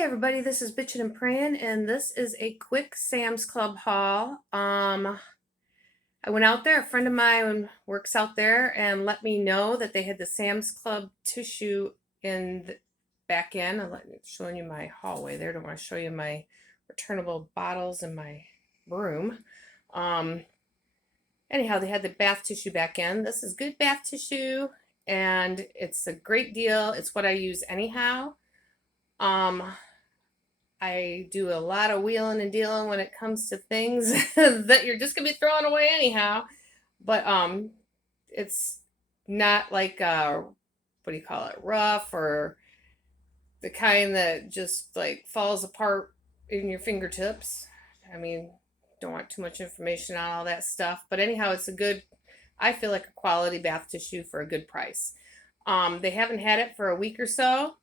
Hey everybody, this is Bitchin' and Prayin', and this is a quick Sam's Club haul. I went out there, a friend of mine works out there and let me know that they had the Sam's Club tissue in the back in. I'm showing you my hallway there. I don't want to show you my returnable bottles and my broom. Um, Anyhow, they had the bath tissue back in. This is good bath tissue and it's a great deal. It's what I use anyhow. Um, I do a lot of wheeling and dealing when it comes to things that you're just gonna be throwing away anyhow. But it's not like what do you call it, rough or the kind that just like falls apart in your fingertips. I mean, don't want too much information on all that stuff. But anyhow, it's a good, I feel like a quality bath tissue for a good price. They haven't had it for a week or so,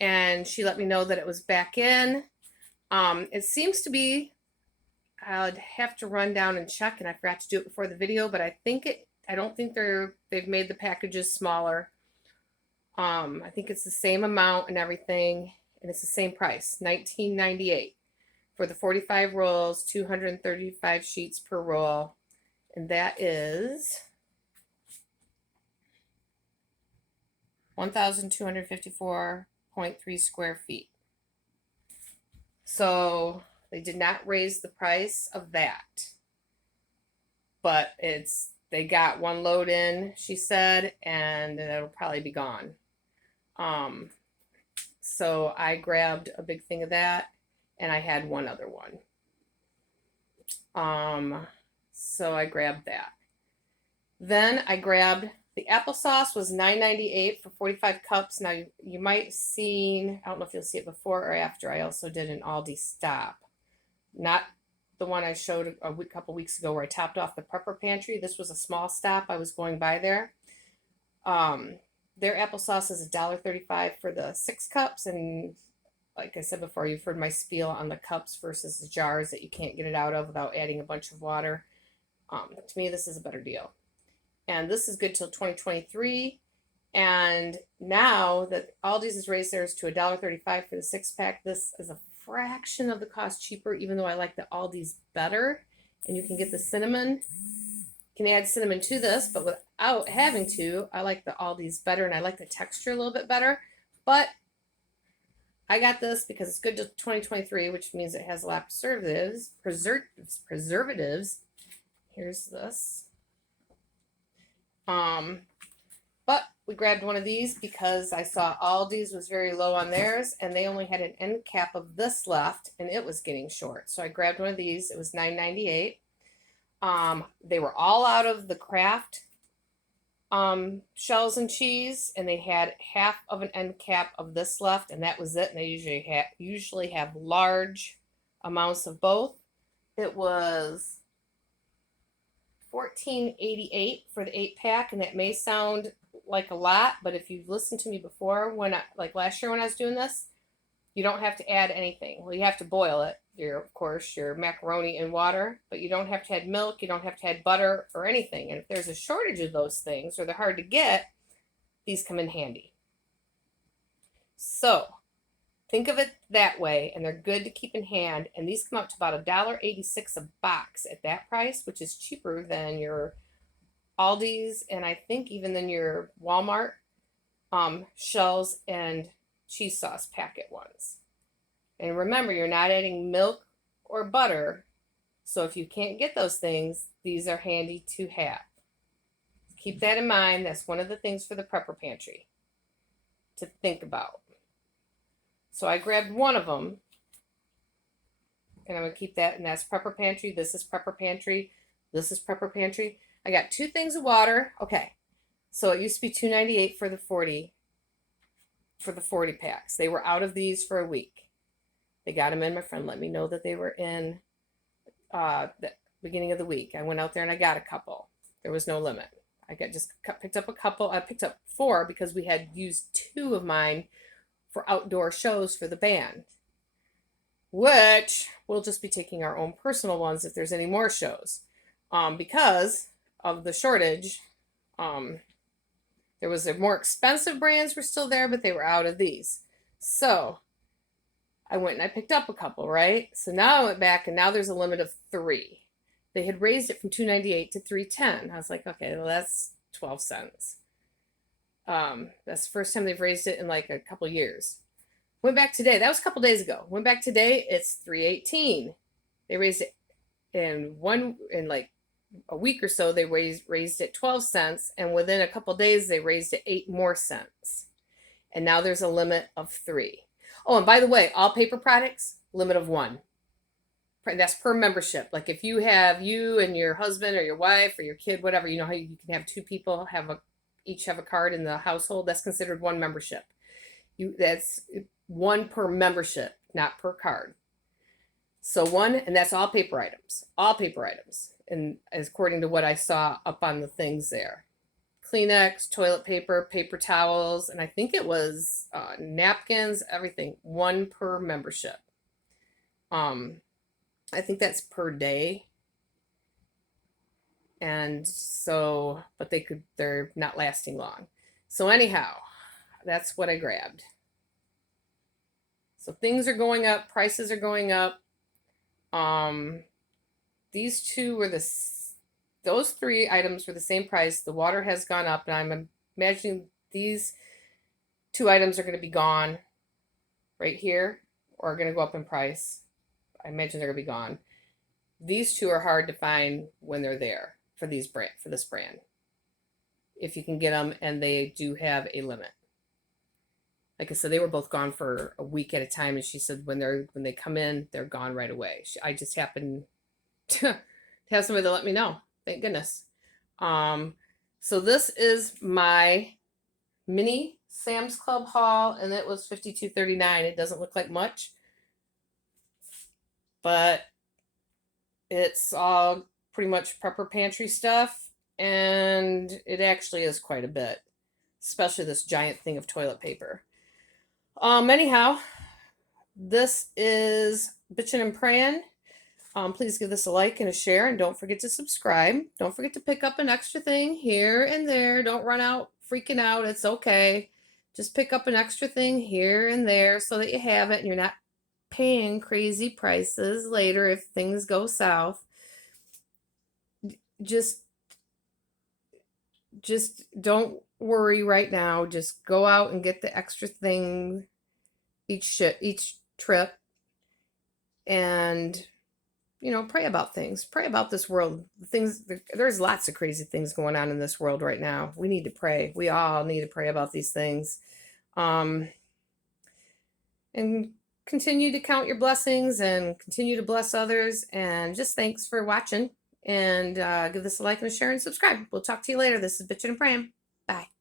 and she let me know that it was back in. It seems to be, I'd have to run down and check, and I forgot to do it before the video, but I don't think they've made the packages smaller. I think it's the same amount and everything, and it's the same price, $19.98 for the 45 rolls, 235 sheets per roll, and that is 1,254.3 square feet. So they did not raise the price of that, but they got one load in, she said, and it'll probably be gone. So I grabbed a big thing of that, and I had one other one. So I grabbed that. Then I grabbed the applesauce, was $9.98 for 45 cups. Now you might have seen, I don't know if you'll see it before or after, I also did an Aldi stop. Not the one I showed a couple weeks ago where I topped off the prepper pantry. This was a small stop. I was going by there. Their applesauce is $1.35 for the 6 cups, and like I said before, you've heard my spiel on the cups versus the jars that you can't get it out of without adding a bunch of water. To me, this is a better deal. And this is good till 2023. And now that Aldi's has raised theirs to $1.35 for the 6-pack, this is a fraction of the cost cheaper, even though I like the Aldi's better. And you can get the cinnamon. You can add cinnamon to this, but without having to. I like the Aldi's better, and I like the texture a little bit better. But I got this because it's good till 2023, which means it has a lot of preservatives. Here's this. But we grabbed one of these because I saw Aldi's was very low on theirs, and they only had an end cap of this left, and it was getting short. So I grabbed one of these. It was $9.98. They were all out of the Kraft shells and cheese, and they had half of an end cap of this left, and that was it. And they usually have large amounts of both. It was $14.88 for the 8-pack, and that may sound like a lot, but if you've listened to me before, like last year when I was doing this, you don't have to add anything. Well, you have to boil it, of course, your macaroni in water, but you don't have to add milk, you don't have to add butter or anything. And if there's a shortage of those things or they're hard to get, these come in handy. So think of it that way, and they're good to keep in hand. And these come out to about $1.86 a box at that price, which is cheaper than your Aldi's, and I think even than your Walmart shells and cheese sauce packet ones. And remember, you're not adding milk or butter, so if you can't get those things, these are handy to have. Keep that in mind. That's one of the things for the prepper pantry to think about. So I grabbed one of them, and I'm going to keep that, and that's prepper pantry. This is prepper pantry. This is prepper pantry. I got 2 things of water. Okay, so it used to be $2.98 for the 40 packs. They were out of these for a week. They got them in. My friend let me know that they were in the beginning of the week. I went out there and I got a couple. There was no limit. I picked up a couple. I picked up 4 because we had used 2 of mine for outdoor shows for the band, which we'll just be taking our own personal ones if there's any more shows. Because of the shortage, there was more expensive brands were still there, but they were out of these. So I went and I picked up a couple, right? So now I went back and now there's a limit of 3. They had raised it from $2.98 to $3.10. I was like, okay, well that's 12 cents. That's the first time they've raised it in like a couple years. Went back today. That was a couple days ago. Went back today. It's $3.18. They raised it in like a week or so. They raised it 12 cents, and within a couple days they raised it 8 more cents. And now there's a limit of 3. Oh, and by the way, all paper products, limit of 1. That's per membership. Like if you and your husband or your wife or your kid, whatever, you know how you can have 2 people each have a card in the household. That's considered 1 membership. That's 1 per membership, not per card. So 1, and that's all paper items, and according to what I saw up on the things there. Kleenex, toilet paper, paper towels, and I think it was napkins, everything, 1 per membership. I think that's per day. And so, but they're not lasting long. So anyhow, that's what I grabbed. So things are going up, prices are going up. These 2 were those 3 items were the same price. The water has gone up, and I'm imagining these 2 items are going to be gone right here, or are going to go up in price. I imagine they're going to be gone. These 2 are hard to find when they're there for this brand. If you can get them, and they do have a limit. Like I said, they were both gone for a week at a time, and she said when they come in, they're gone right away. I just happened to have somebody that let me know. Thank goodness. So this is my mini Sam's Club haul, and it was $52.39. It doesn't look like much, but it's all pretty much prepper pantry stuff, and it actually is quite a bit, especially this giant thing of toilet paper. Anyhow, this is Bitchin' and Prayin'. Please give this a like and a share, and don't forget to subscribe. Don't forget to pick up an extra thing here and there. Don't run out freaking out. It's okay. Just pick up an extra thing here and there so that you have it and you're not paying crazy prices later if things go south. Just don't worry right now. Just go out and get the extra thing each trip, and pray about things. Pray about this world. There's lots of crazy things going on in this world right now. We need to pray. We all need to pray about these things. And continue to count your blessings and continue to bless others. And just thanks for watching. And give this a like and a share and subscribe. We'll talk to you later. This is Bitchin' and Prayin'. Bye.